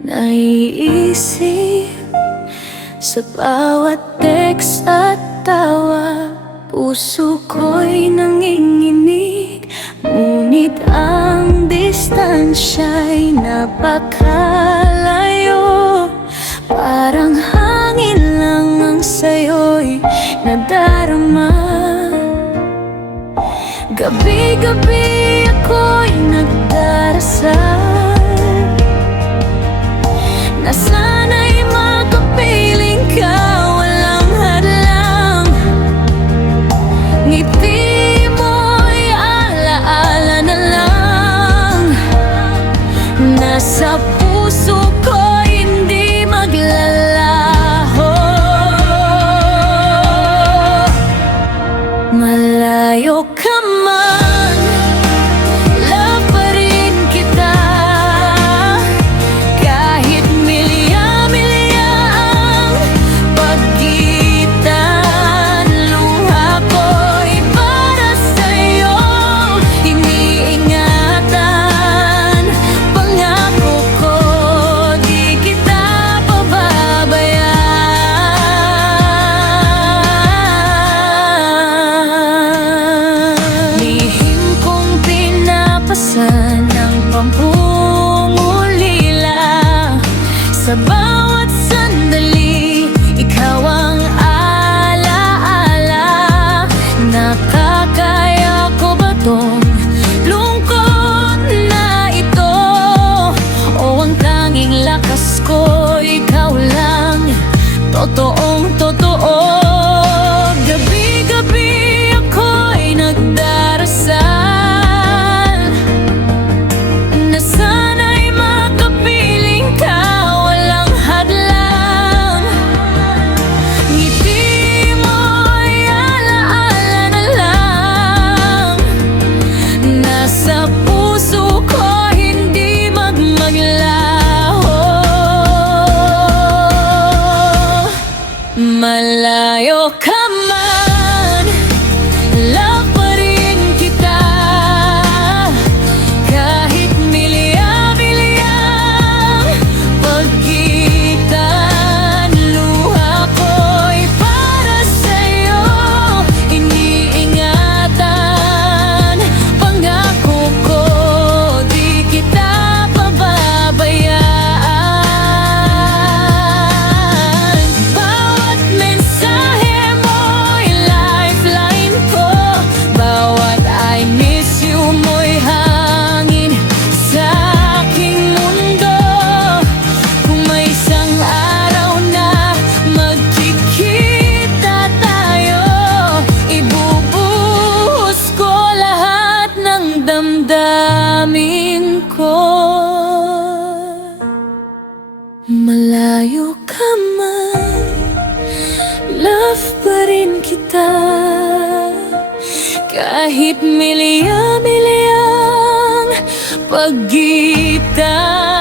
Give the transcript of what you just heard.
Naiisip sa bawat text at tawa, puso ko'y nanginginig, ngunit ang distansya'y napakalayo. Parang hangin lang ang sa'yo'y nadarama. Gabi-gabi ako'y nagdarasal na sana'y makapiling ka, walang hadlang. Ngiti mo'y alaala na lang, nasa puso ko hindi maglalaho. Malayo ka man, love pa rin kita. Kahit milya-milya ang pagitan, luha ko'y para sa'yo iniingatan. Pangako ko, di kita pababayaan. Lihim kong pinapasan ng pampungulila, sa bawat sandali ikaw ang alaala. Nakakaya ko ba tong lungkot na ito, o ang tanging lakas ko ikaw lang, totoong totoo. Gabi-gabi ako'y nagdarasal na sana'y makapiling ka, walang hadlang. Ngiti mo'y alaala na lang, nasa puso ko hindi magmaglaho. Malayo ka man, love pa rin kita. Kahit milya-milyang pagitan, luha ko'y para sa'yo iniingatan. Pangako ko, di kita pababayaan. Bawat mensahe mo'y lifeline ko, bawat I miss you mo'y hangin sa aking mundo. Kung may isang araw na magkikita tayo, ibubuhos ko lahat ng damdamin ko. Malayo ka man, love pa rin kita. Kahit milya-milyang pagitan.